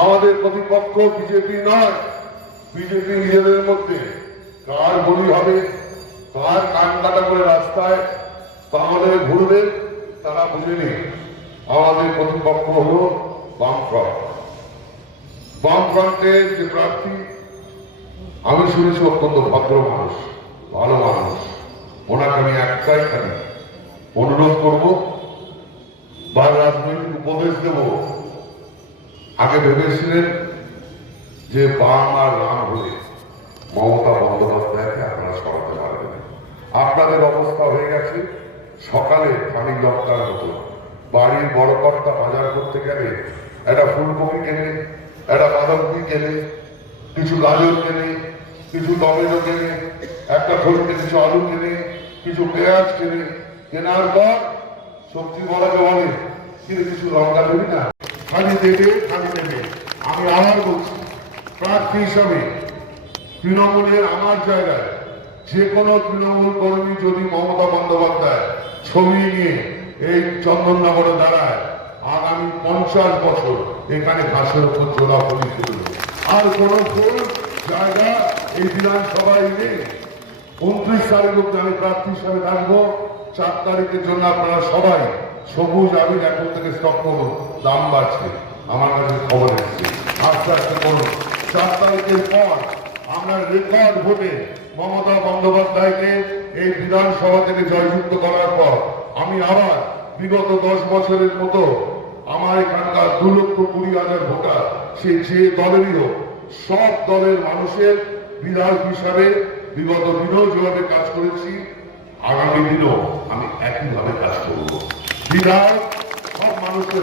আমাদের প্রতিপক্ষ বিজেপি নয়, বিজেপি নিজেদের মধ্যে কার বলি হবে, কার কান কাটা করে রাস্তায় তাহলে ঘুরবে তারা বুঝেনি। আমাদের প্রতিপক্ষ হল বামফ্রন্ট। বামফ্রন্টের যে প্রার্থী আমি শুনেছি অত্যন্ত ভদ্র মানুষ, ভালো মানুষ। ওনাকে আমি একটাই খালি অনুরোধ করব বা রাজনৈতিক উপদেশ দেব। আগে ভেবেছিলেন যে বাম আর রাম হলে মমতা বন্দ্যোপাধ্যায়কে আপনারা সরাতে পারবেন। আপনাদের অবস্থা হয়ে গেছে সকালে পানি লঙ্কার মতো। বাড়ির বড় কর্তা বাজার করতে গেলে একটা ফুলকপি কেনে, একটা বাঁধাকপি কেনে, কিছু গাজর কেনে, কিছু টমেটো কেনে, একটা থলিতে কিছু আলু কেনে, কিছু পেঁয়াজ কেনে। কেনার পর সবজি বলাকে বলে কিন্তু কিছু লঙ্কা দেবি না, খালি দেবে খালি দেবে। আমি আবার বলছি, প্রার্থী হিসাবে তৃণমূলের আমার জায়গায় যে কোনো তৃণমূল কর্মী যদি মমতা বন্দ্যোপাধ্যায় ছবি নিয়ে এই চন্দননগরে দাঁড়ায়, আগামী 50 বছর এখানে ঘাসের উপর জোড়া ফুলি তুলবে। আর কোন ফুল জায়গা এই বিধানসভায় নেই। 29 তারিখ অব্দি আমি প্রার্থী হিসাবে থাকবো। 4 তারিখের জন্য আপনারা সবাই সবুজ আবির এখন থেকে স্টক করুন, দাম বাড়ছে, আমার কাছে খবর এসেছে। আস্তে আস্তে করুন। 4 তারিখের পর আমরা রেকর্ড ভোটে মমতা বন্দ্যোপাধ্যায়কে এই বিধানসভা থেকে জয়যুক্ত করার পর আমি আবার বিগত 10 বছরের মতো আমার এখানকার 2,20,000 ভোটার, সে যে দলেরই হোক, সব দলের মানুষের বিধায়ক হিসাবে বিগত দিনেও যেভাবে কাজ করেছি আগামী দিনও আমি একইভাবে কাজ করব। বিধায়ক সব মানুষের